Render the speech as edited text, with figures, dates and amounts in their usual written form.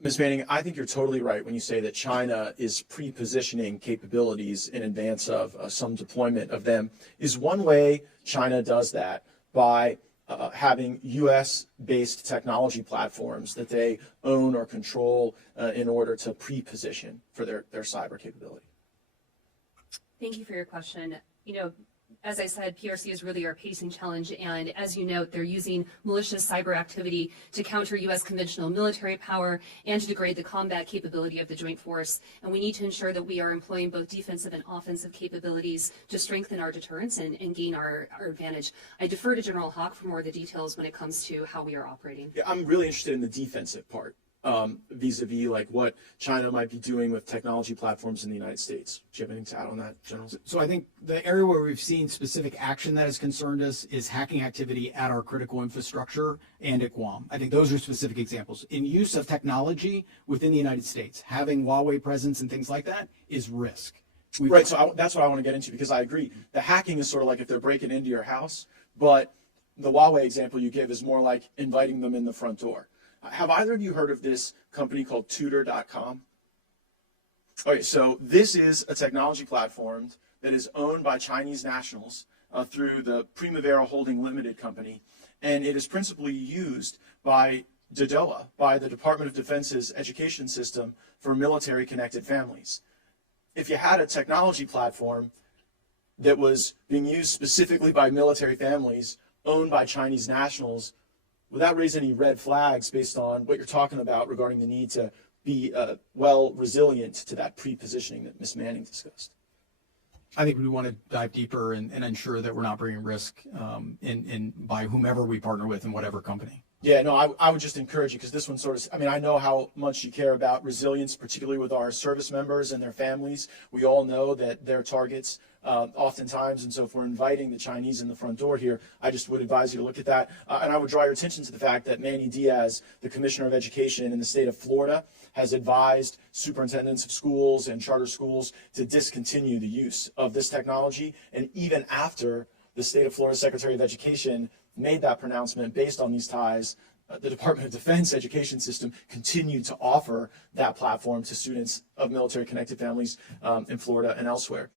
Ms. Manning, I think you're totally right when you say that China is pre-positioning capabilities in advance of some deployment of them. Is one way China does that by having U.S.-based technology platforms that they own or control in order to pre-position for their cyber capability? Thank you for your question. As I said, PRC is really our pacing challenge, and as you note, they're using malicious cyber activity to counter U.S. conventional military power and to degrade the combat capability of the joint force. And we need to ensure that we are employing both defensive and offensive capabilities to strengthen our deterrence and gain our advantage. I defer to General Haugh for more of the details when it comes to how we are operating. Yeah, I'm really interested in the defensive part. Vis-a-vis like what China might be doing with technology platforms in the United States. Do you have anything to add on that, General? So I think the area where we've seen specific action that has concerned us is hacking activity at our critical infrastructure and at Guam. I think those are specific examples. In use of technology within the United States, having Huawei presence and things like that is risk. Right, so that's what I want to get into, because I agree. The hacking is sort of like if they're breaking into your house, but the Huawei example you give is more like inviting them in the front door. Have either of you heard of this company called Tutor.com? Okay, so this is a technology platform that is owned by Chinese nationals through the Primavera Holding Limited company, and it is principally used by DDoA, by the Department of Defense's education system for military-connected families. If you had a technology platform that was being used specifically by military families owned by Chinese nationals, would that raise any red flags based on what you're talking about regarding the need to be resilient to that pre-positioning that Ms. Manning discussed? I think we want to dive deeper and ensure that we're not bringing risk by whomever we partner with in whatever company. Yeah, no, I would just encourage you, because this one sort of, I mean, I know how much you care about resilience, particularly with our service members and their families. We all know that they're targets oftentimes, and so if we're inviting the Chinese in the front door here, I just would advise you to look at that. And I would draw your attention to the fact that Manny Diaz, the Commissioner of Education in the state of Florida, has advised superintendents of schools and charter schools to discontinue the use of this technology. And even after the state of Florida Secretary of Education made that pronouncement based on these ties, the Department of Defense education system continued to offer that platform to students of military-connected families in Florida and elsewhere.